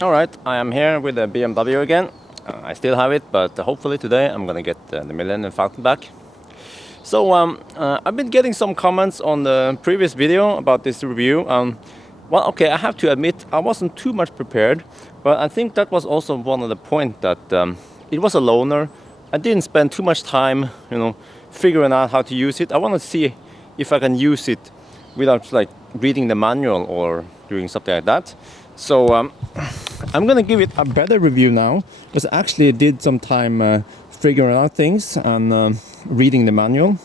Alright, I am here with the BMW again. I still have it, but hopefully today I'm gonna get the Millennium Falcon back. So I've been getting some comments on the previous video about this review. Well, okay, I have to admit I wasn't too much prepared, but I think that was also one of the points that it was a loaner. I didn't spend too much time, figuring out how to use it. I want to see if I can use it without like reading the manual or doing something like that. So I'm gonna give it a better review now, because I actually did some time figuring out things and reading the manual.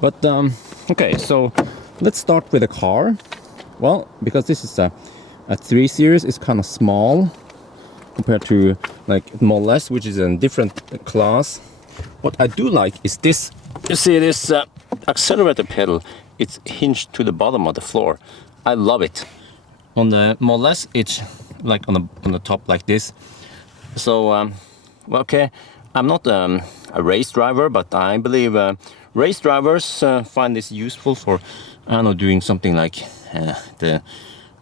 But okay, so let's start with the car. Well, because this is a 3 Series, it's kind of small compared to like Model S, which is a different class. What I do like is this. You see this accelerator pedal? It's hinged to the bottom of the floor. I love it. On the Model S, it's like on the top like this. So, well, okay, I'm not a race driver, but I believe race drivers find this useful for, I don't know, doing something like the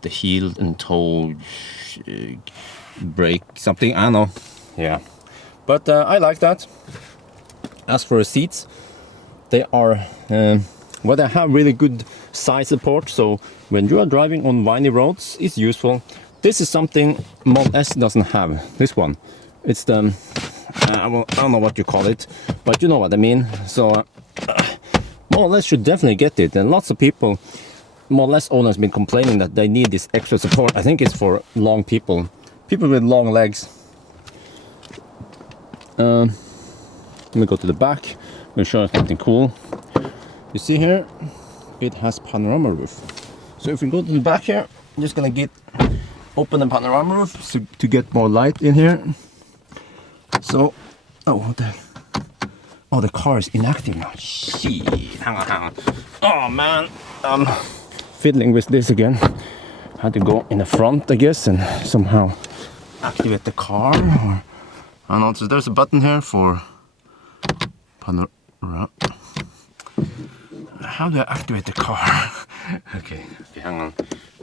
heel and toe brake, something, I don't know. Yeah, but I like that. As for the seats, they are well, they have really good side support, so when you are driving on windy roads, it's useful. This is something Model S doesn't have. This one, it's the I don't know what you call it, but you know what I mean. So Model S should definitely get it, and lots of people, Model S owners, have been complaining that they need this extra support. I think it's for long people with long legs. Let me go to the back. I'm gonna show you something cool. You see here, it has Panorama Roof. So if we go to the back here, I'm just gonna open the Panorama Roof to get more light in here. So, oh, the car is inactive now. Shit, hang on. Oh man, I'm fiddling with this again. Had to go in the front, I guess, and somehow activate the car. Or, I don't know, so there's a button here for Panorama. How do I activate the car? okay, hang on.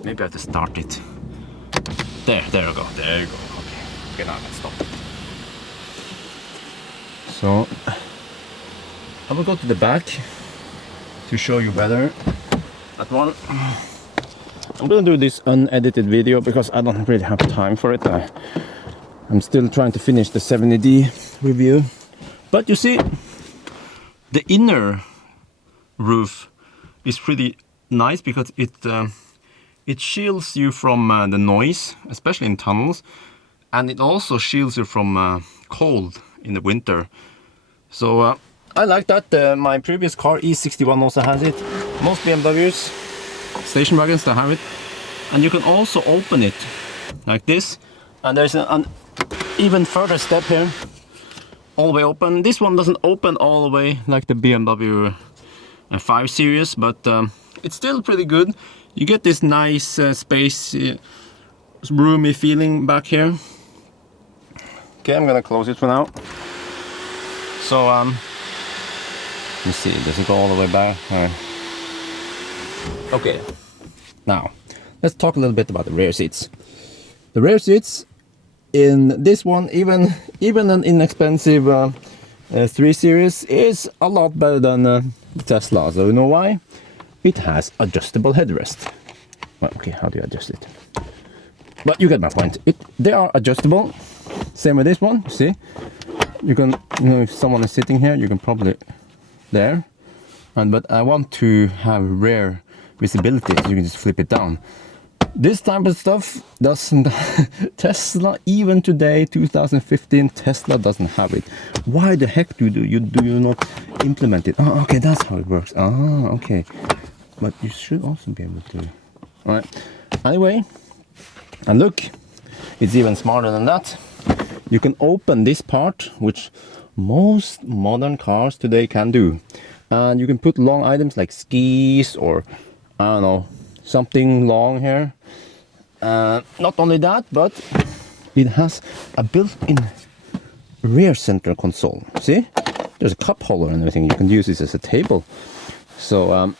Maybe I have to start it. There we go. There you go. Okay, now let's stop. So I will go to the back to show you better that one. I'm gonna do this unedited video because I don't really have time for it. I'm still trying to finish the 70D review. But you see, the inner roof is pretty nice because it shields you from the noise, especially in tunnels, and it also shields you from cold in the winter. So I like that. My previous car E61 also has it. Most BMWs, station wagons, they have it, and you can also open it like this, and there's an even further step here, all the way open. This one doesn't open all the way like the BMW 5 Series, but it's still pretty good. You get this nice space, roomy feeling back here. Okay, I'm gonna close it for now. So let me see, does it go all the way back? Okay, now let's talk a little bit about the rear seats. The rear seats in this one, even an inexpensive 3 Series, is a lot better than Tesla. So you know why? It has adjustable headrest. Well, okay, how do you adjust it? But you get my point. They are adjustable. Same with this one. See, you can, if someone is sitting here, you can probably there. But I want to have rear visibility, so you can just flip it down. This type of stuff doesn't Tesla, even today, 2015, Tesla doesn't have it. Why the heck do you not implement it? Oh, okay, that's how it works. Oh, okay. But you should also be able to. All right. Anyway, and look, it's even smarter than that. You can open this part, which most modern cars today can do, and you can put long items like skis or, I don't know, something long here. Not only that, but it has a built-in rear center console. See, there's a cup holder and everything. You can use this as a table. So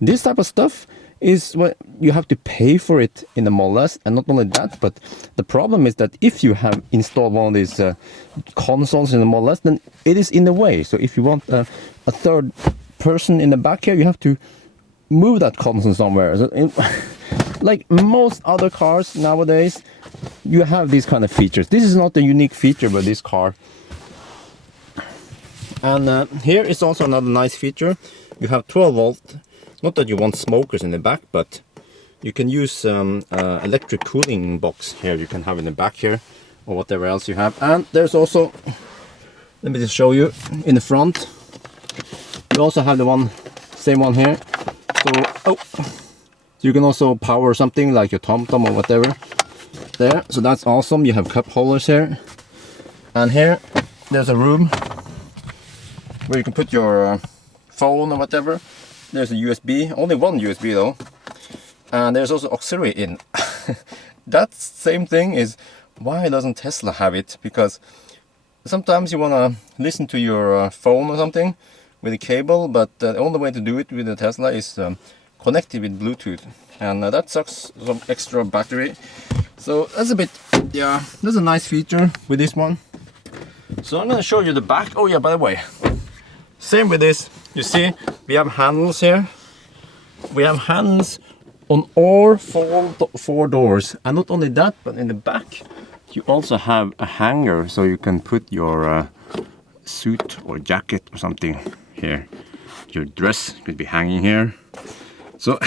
this type of stuff is what you have to pay for it in the Model S. And not only that, but the problem is that if you have installed one of these consoles in the Model S, then it is in the way. So if you want a third person in the back here, you have to move that console somewhere. So like most other cars nowadays, you have these kind of features. This is not a unique feature by this car. And here is also another nice feature. You have 12 volt. Not that you want smokers in the back, but you can use electric cooling box here. You can have in the back here, or whatever else you have. And there's also, let me just show you, in the front, you also have the same one here. So, so you can also power something like your TomTom or whatever there. So that's awesome. You have cup holders here. And here, there's a room where you can put your phone or whatever. There's a USB, only one USB though. And there's also auxiliary in. That same thing is, why doesn't Tesla have it? Because sometimes you want to listen to your phone or something with a cable, but the only way to do it with the Tesla is connected with Bluetooth. And that sucks some extra battery. So that's a bit, yeah, that's a nice feature with this one. So I'm going to show you the back. Oh yeah, by the way, same with this. You see, we have handles here. We have handles on all four doors. And not only that, but in the back, you also have a hanger, so you can put your suit or jacket or something here. Your dress could be hanging here. So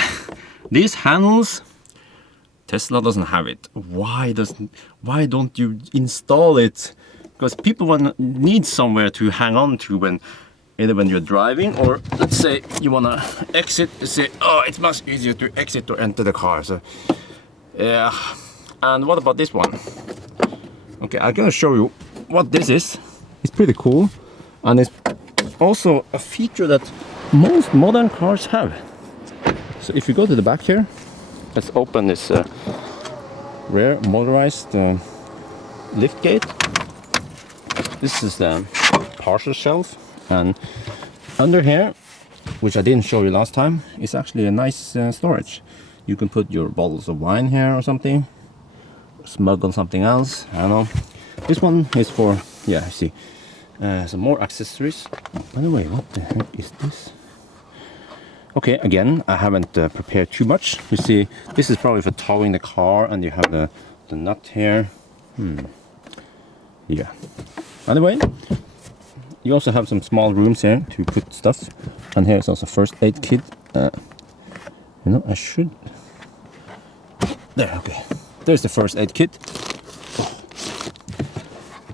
these handles, Tesla doesn't have it. Why don't you install it? Because people need somewhere to hang on to when you're driving, or let's say you want to exit, say, oh, it's much easier to exit or enter the car. So yeah. And what about this one? Okay, I'm gonna show you what this is. It's pretty cool, and it's also a feature that most modern cars have. So if you go to the back here, let's open this rear motorized lift gate. This is the parcel shelf, and under here, which I didn't show you last time, is actually a nice storage. You can put your bottles of wine here or something, smuggle something else, I don't know. This one is for, yeah, I see, some more accessories. By the way, what the heck is this? Okay, again, I haven't prepared too much. You see, this is probably for towing the car, and you have the nut here. Yeah. By the way, you also have some small rooms here to put stuff. And here is also first aid kit. You know, I should... There, okay. There's the first aid kit.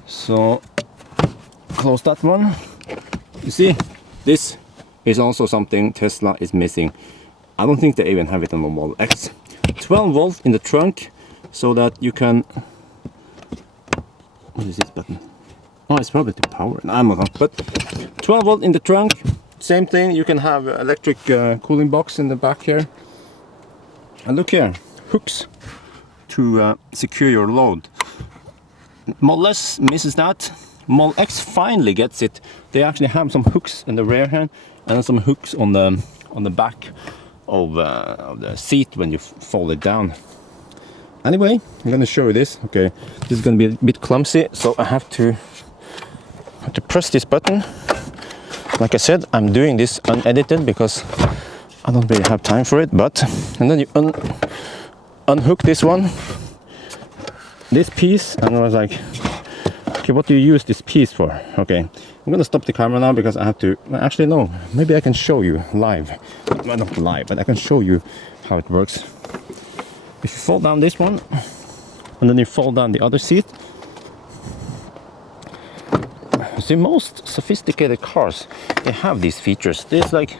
So, close that one. You see, this is also something Tesla is missing. I don't think they even have it on the Model X. 12 volts in the trunk, so that you can... What is this button? Oh, it's probably to power. I'm not, but 12 volt in the trunk. Same thing. You can have electric cooling box in the back here. And look here, hooks to secure your load. Model S misses that. Model X finally gets it. They actually have some hooks in the rear hand and some hooks on the back of the seat when you fold it down. Anyway, I'm gonna show you this. Okay, this is gonna be a bit clumsy, so I have to press this button. Like I said, I'm doing this unedited because I don't really have time for it. But and then you unhook this one, this piece, and I was like, okay, what do you use this piece for? Okay, I'm gonna stop the camera now because I have to. Actually, no, maybe I can show you live. Well, not live, but I can show you how it works. If you fold down this one, and then you fold down the other seat, you see, most sophisticated cars, they have these features. It's like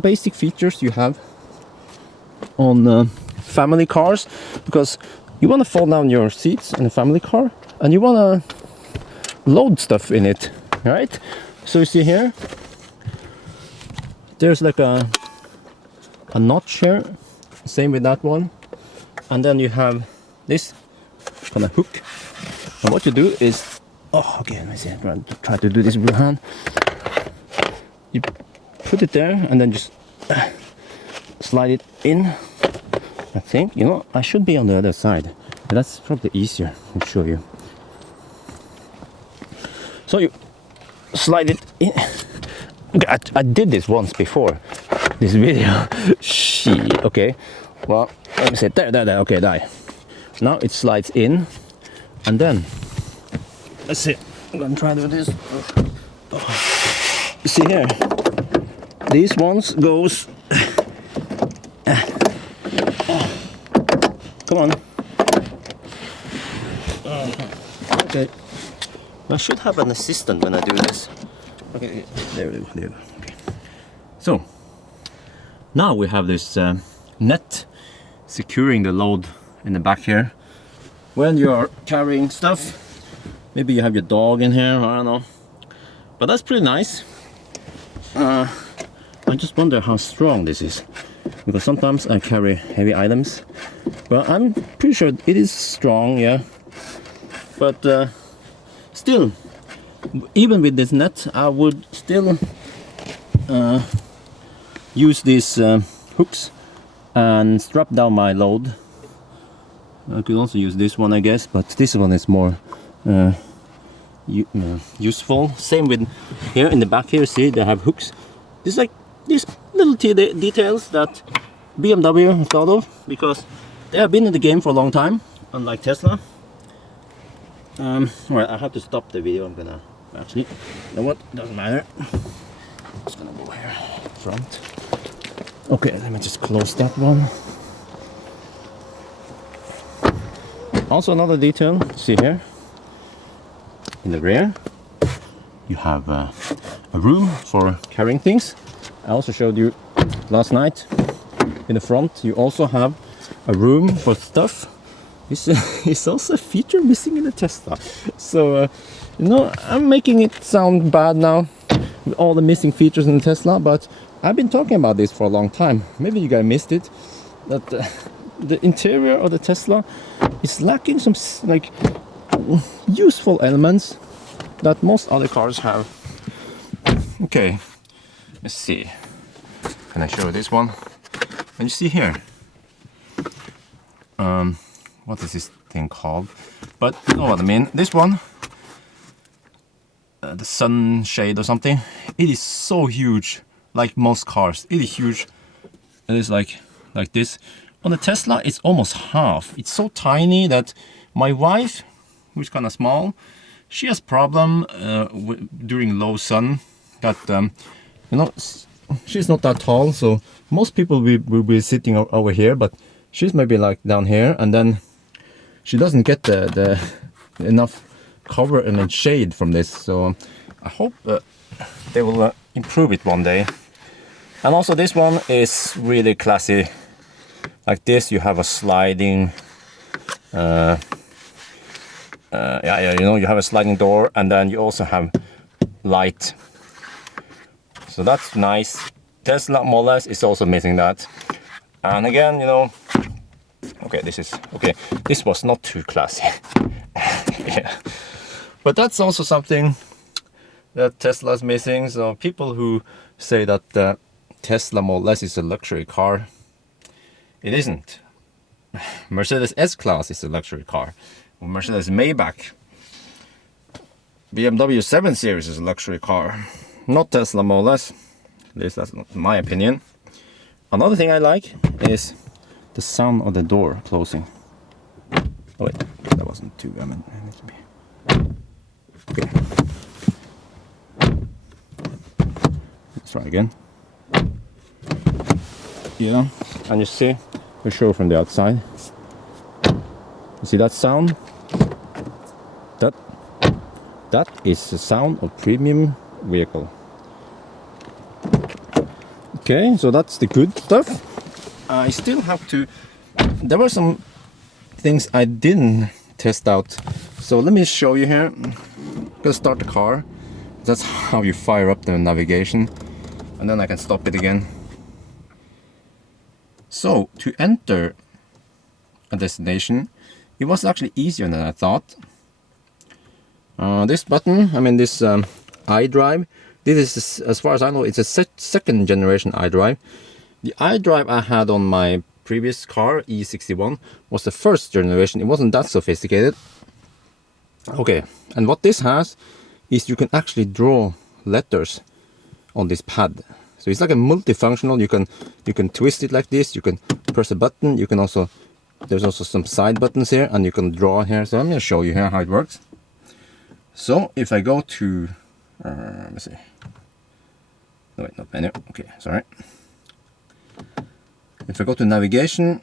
basic features you have on family cars, because you want to fold down your seats in a family car, and you want to load stuff in it, right? So you see here, there's like a notch here, same with that one. And then you have this kind of hook, and what you do is, oh, okay, let me see, I'm try to do this with hand. You put it there, and then just slide it in. I think, you know, I should be on the other side. That's probably easier to show you. So you slide it in. Okay, I did this once before this video. Shit. Okay. Well, let me say there. Okay, die. Now it slides in, and then let's see. I'm gonna try to do this. See here. These ones goes. Come on. Okay. I should have an assistant when I do this. Okay, there we go. Okay. So now we have this net securing the load in the back here. When you are carrying stuff, maybe you have your dog in here, I don't know. But that's pretty nice. I just wonder how strong this is, because sometimes I carry heavy items. Well, I'm pretty sure it is strong, yeah. But still, even with this net, I would still use these hooks and strap down my load. I could also use this one, I guess, but this one is more useful. Same with here in the back here, see they have hooks. It's like these little details that BMW thought of, because they have been in the game for a long time, unlike Tesla. Alright, I have to stop the video. I'm gonna actually, you know what, doesn't matter. I'm just gonna go here, front. Okay, let me just close that one. Also another detail, see here, in the rear, you have a room for carrying things. I also showed you last night. In the front, you also have a room for stuff. It's also a feature missing in the Tesla. So, you know, I'm making it sound bad now with all the missing features in the Tesla, but I've been talking about this for a long time. Maybe you guys missed it. That the interior of the Tesla is lacking some like useful elements that most other cars have. Okay, let's see. Can I show this one? And you see here, what is this thing called? But you know what I mean. This one, the sunshade or something. It is so huge, like most cars. It is huge. It is like this. On the Tesla, it's almost half. It's so tiny that my wife, who's kind of small, she has problem during low sun. That you know, she's not that tall, so most people will be sitting over here, but she's maybe like down here, and then she doesn't get the enough cover and then shade from this. So I hope they will improve it one day. And also this one is really classy. Like this, you have a sliding, yeah, you know, you have a sliding door, and then you also have light. So that's nice. Tesla more or less is also missing that. And again, you know, okay, this was not too classy. Yeah. But that's also something that Tesla is missing. So people who say that Tesla more or less is a luxury car, it isn't. Mercedes S-Class is a luxury car. Mercedes Maybach. BMW 7 Series is a luxury car. Not Tesla more or less. At least that's not my opinion. Another thing I like is the sound of the door closing. Oh wait, that wasn't too, I meant it to be. Okay. Let's try again. Yeah, and you see, we show from the outside. You see that sound? That is the sound of premium vehicle. Okay, so that's the good stuff. I still have to. There were some things I didn't test out. So let me show you here. I'm gonna start the car. That's how you fire up the navigation, and then I can stop it again. So to enter a destination, it was actually easier than I thought. This button, I mean this iDrive, this is, as far as I know, it's a second generation iDrive. The iDrive I had on my previous car, E61, was the first generation. It wasn't that sophisticated. Okay, and what this has is you can actually draw letters on this pad. So it's like a multifunctional. You can twist it like this. You can press a button. You can also, there's also some side buttons here, and you can draw here. So I'm going to show you here how it works. So if I go to, let's see. No, wait, not menu. Okay, sorry. If I go to navigation,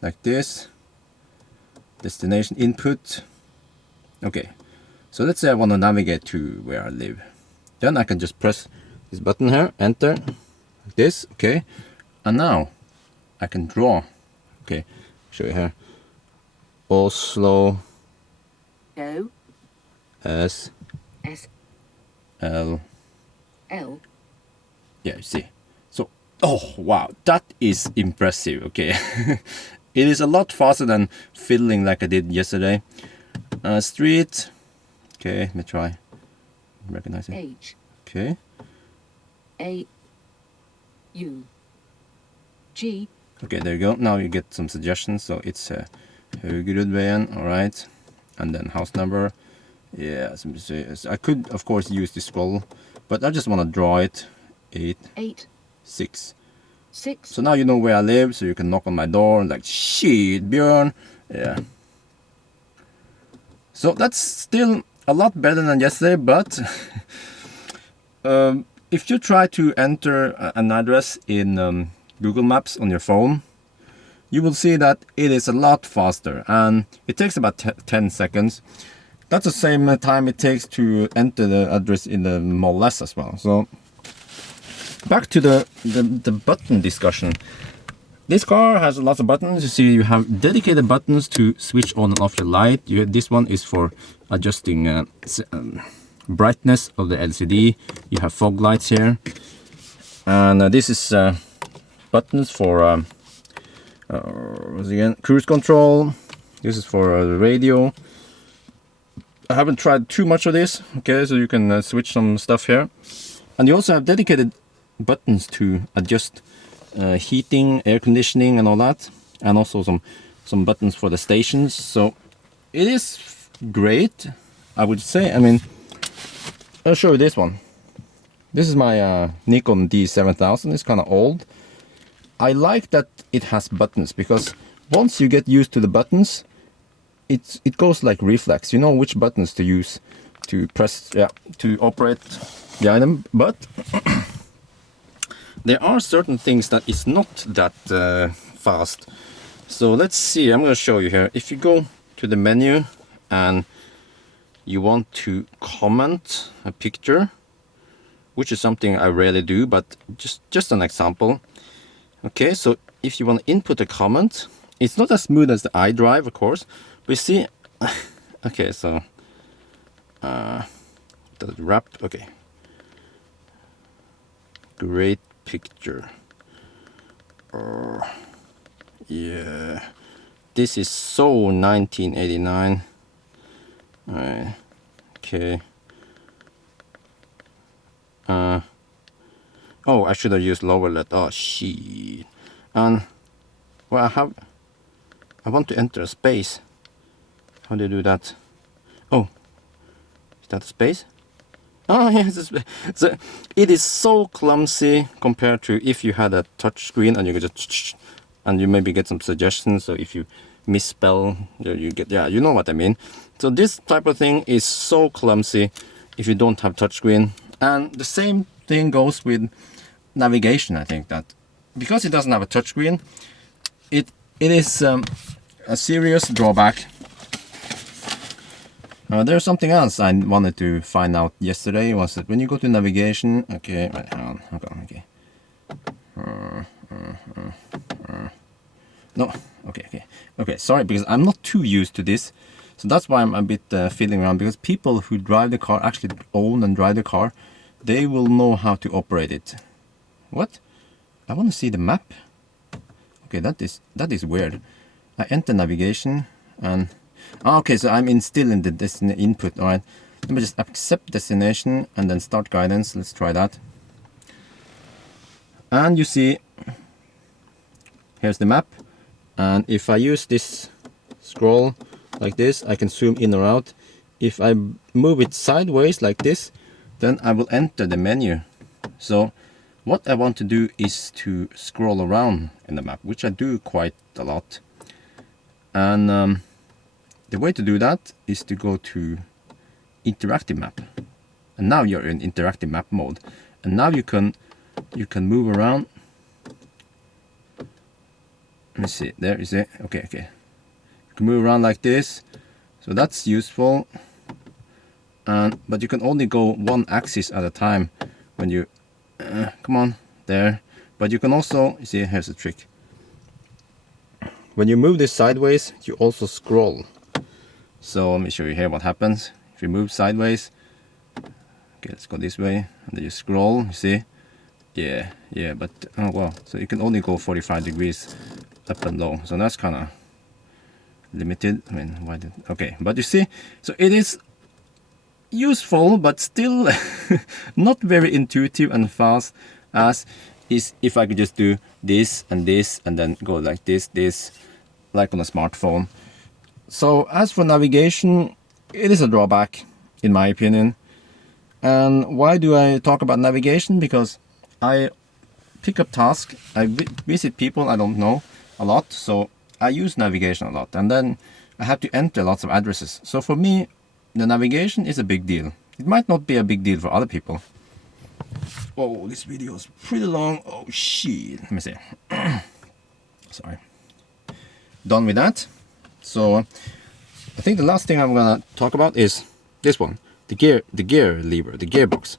like this, destination input. Okay, so let's say I want to navigate to where I live. Then I can just press this button here, enter, like this, okay. And now I can draw. Okay, show you here. Oslo. O. S. S. L. L. Yeah, you see. So, oh wow, that is impressive. Okay, it is a lot faster than fiddling like I did yesterday. Street. Okay, let me try. Recognize it. H. Okay. A. U. G. Okay, there you go. Now you get some suggestions. So it's Haugerudveien, all right, and then house number. Yeah, I could of course use the scroll, but I just want to draw it. 8. 6. So now you know where I live, so you can knock on my door and like, shit, Björn. Yeah. So that's still a lot better than yesterday, but if you try to enter an address in Google Maps on your phone, you will see that it is a lot faster, and it takes about 10 seconds. That's the same time it takes to enter the address in the Model S as well. So back to the button discussion. This car has lots of buttons. You see, you have dedicated buttons to switch on and off your light. This one is for adjusting brightness of the LCD. You have fog lights here, and this is buttons for what's it again? Cruise control. This is for the radio. I haven't tried too much of this. Okay, so you can switch some stuff here, and you also have dedicated buttons to adjust heating, air conditioning, and all that, and also some buttons for the stations. So it is great, I would say. I mean, I'll show you this one. This is my Nikon D7000. It's kind of old. I like that it has buttons, because once you get used to the buttons, it goes like reflex. You know which buttons to use to press, yeah, to operate the item. But there are certain things that is not that fast. So let's see, I'm going to show you here. If you go to the menu and you want to comment a picture, which is something I rarely do, but just an example. Okay, so if you want to input a comment, it's not as smooth as the iDrive, of course. We see, okay, so does it wrap? Okay, great picture. Yeah, this is so 1989. Alright, okay. Oh, I should have used lower let. Oh shit. And well, I want to enter a space. How do you do that? Oh, is that a space? Oh yes, it's a space. So it is so clumsy compared to if you had a touch screen and you could just, and you maybe get some suggestions. So if you misspell, you get, yeah, you know what I mean. So this type of thing is so clumsy if you don't have touchscreen. And the same thing goes with navigation. I think that because it doesn't have a touchscreen, it is a serious drawback. There's something else I wanted to find out yesterday. Was that when you go to navigation? Okay, right, hang on, okay. No, okay. Sorry, because I'm not too used to this, so that's why I'm a bit fiddling around. Because people who drive the car, actually own and drive the car, they will know how to operate it. What? I want to see the map. Okay, that is weird. I enter navigation and okay, so I'm still in the destination input. All right, let me just accept destination and then start guidance. Let's try that. And you see, here's the map, and if I use this scroll like this, I can zoom in or out. If I move it sideways like this, then I will enter the menu. So what I want to do is to scroll around in the map, which I do quite a lot. And the way to do that is to go to interactive map. And now you're in interactive map mode. And now you can move around. Let me see, there is it. Okay. You can move around like this. So that's useful. But you can only go one axis at a time when you come on there. But you can also, you see, here's the trick. When you move this sideways, you also scroll. So let me show you here what happens. If you move sideways, okay, let's go this way, and then you scroll, you see? Yeah, but oh wow, so you can only go 45 degrees up and low. So that's kind of limited. I mean, why did, okay, but you see, so it is useful, but still not very intuitive and fast as is if I could just do this and then go like this, like on a smartphone. So as for navigation, it is a drawback in my opinion. And why do I talk about navigation? Because I pick up tasks, I visit people I don't know a lot, so I use navigation a lot, and then I have to enter lots of addresses. So for me, the navigation is a big deal. It might not be a big deal for other people. Oh, this video is pretty long. Oh shit. Let me see. Sorry. Done with that. So I think the last thing I'm gonna talk about is this one, the gear lever, the gearbox.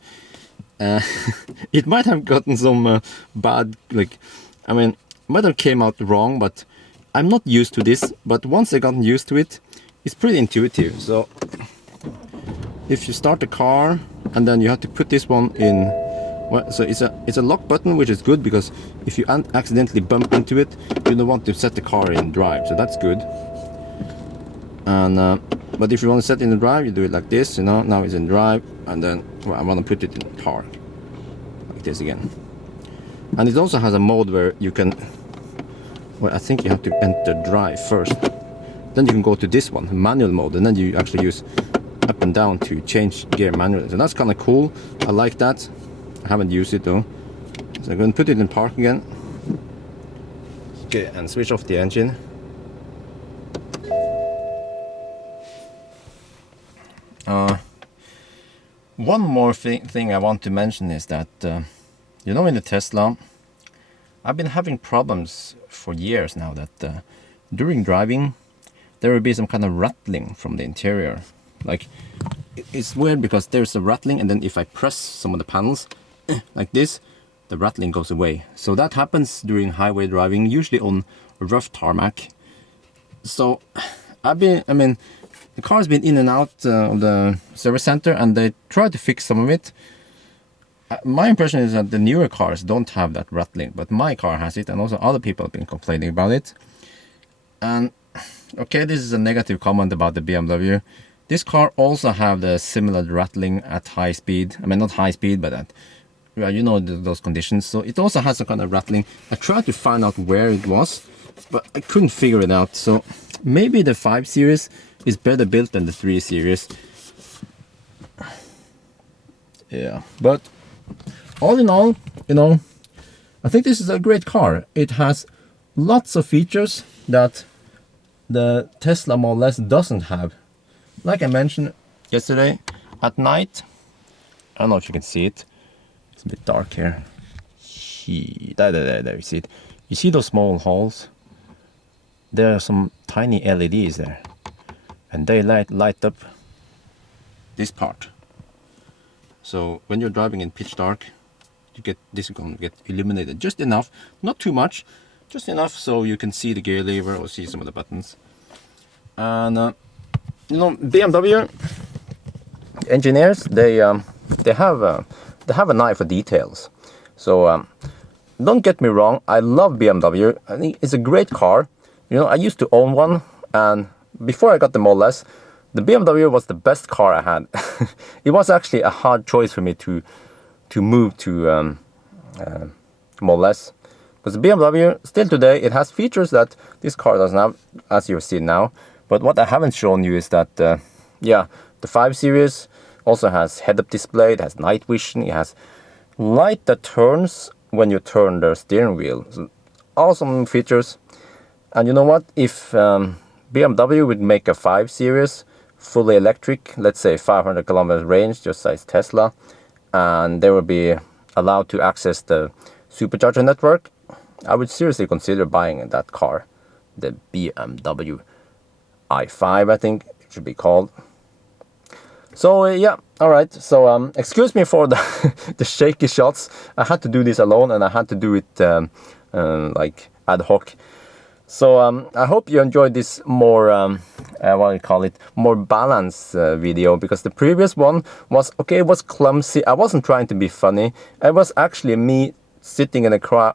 It might have gotten some bad, like, I mean, might have came out wrong, but I'm not used to this. But once I gotten used to it, it's pretty intuitive. So if you start the car and then you have to put this one in, well, so it's a lock button, which is good because if you accidentally bump into it, you don't want to set the car in drive, so that's good. And but if you want to set it in drive, you do it like this, you know. Now it's in drive, and then well, I want to put it in park like this again. And it also has a mode where you can, well, I think you have to enter drive first, then you can go to this one, manual mode, and then you actually use up and down to change gear manually. So that's kind of cool. I like that. I haven't used it though. So I'm going to put it in park again. Okay, and switch off the engine. One more thing I want to mention is that, you know, in the Tesla, I've been having problems for years now that during driving, there will be some kind of rattling from the interior. Like, it's weird because there's a rattling, and then if I press some of the panels like this, the rattling goes away. So that happens during highway driving, usually on rough tarmac. So I mean, the car's been in and out of the service center, and they try to fix some of it. My impression is that the newer cars don't have that rattling, but my car has it, and also other people have been complaining about it. And okay, this is a negative comment about the BMW. This car also have the similar rattling at high speed. I mean, not high speed, but at, well, you know, those conditions. So it also has a kind of rattling. I tried to find out where it was, but I couldn't figure it out. So maybe the 5 Series is better built than the 3 Series. Yeah, but all in all, you know, I think this is a great car. It has lots of features that the Tesla Model S doesn't have. Like I mentioned yesterday, at night, I don't know if you can see it. It's a bit dark here. There, you see it. You see those small holes? There are some tiny LEDs there, and they light up this part. So when you're driving in pitch dark, you get this is going to get illuminated just enough, not too much, just enough so you can see the gear lever or see some of the buttons. And you know, BMW engineers, they have an eye for details. So don't get me wrong, I love BMW. I think it's a great car. You know, I used to own one, and before I got the Model S, the BMW was the best car I had. It was actually a hard choice for me to move to Model S, Because the BMW, still today, it has features that this car doesn't have, as you've seen now. But what I haven't shown you is that, yeah, the 5 Series also has head-up display, it has night vision, it has light that turns when you turn the steering wheel. So, awesome features. And you know what? If BMW would make a 5 Series fully electric, let's say 500 kilometers range, just as Tesla, and they will be allowed to access the supercharger network, I would seriously consider buying that car, the BMW i5, I think it should be called. So yeah, all right. So excuse me for the the shaky shots. I had to do this alone, and I had to do it like ad hoc. So I hope you enjoyed this more, what do you call it, more balanced video, because the previous one was, okay, it was clumsy. I wasn't trying to be funny. It was actually me sitting in a car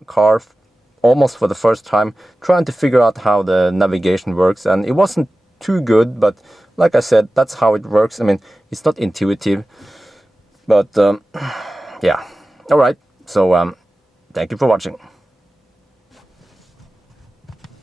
almost for the first time, trying to figure out how the navigation works, and it wasn't too good, but like I said, that's how it works. I mean, it's not intuitive, but yeah. All right, so thank you for watching.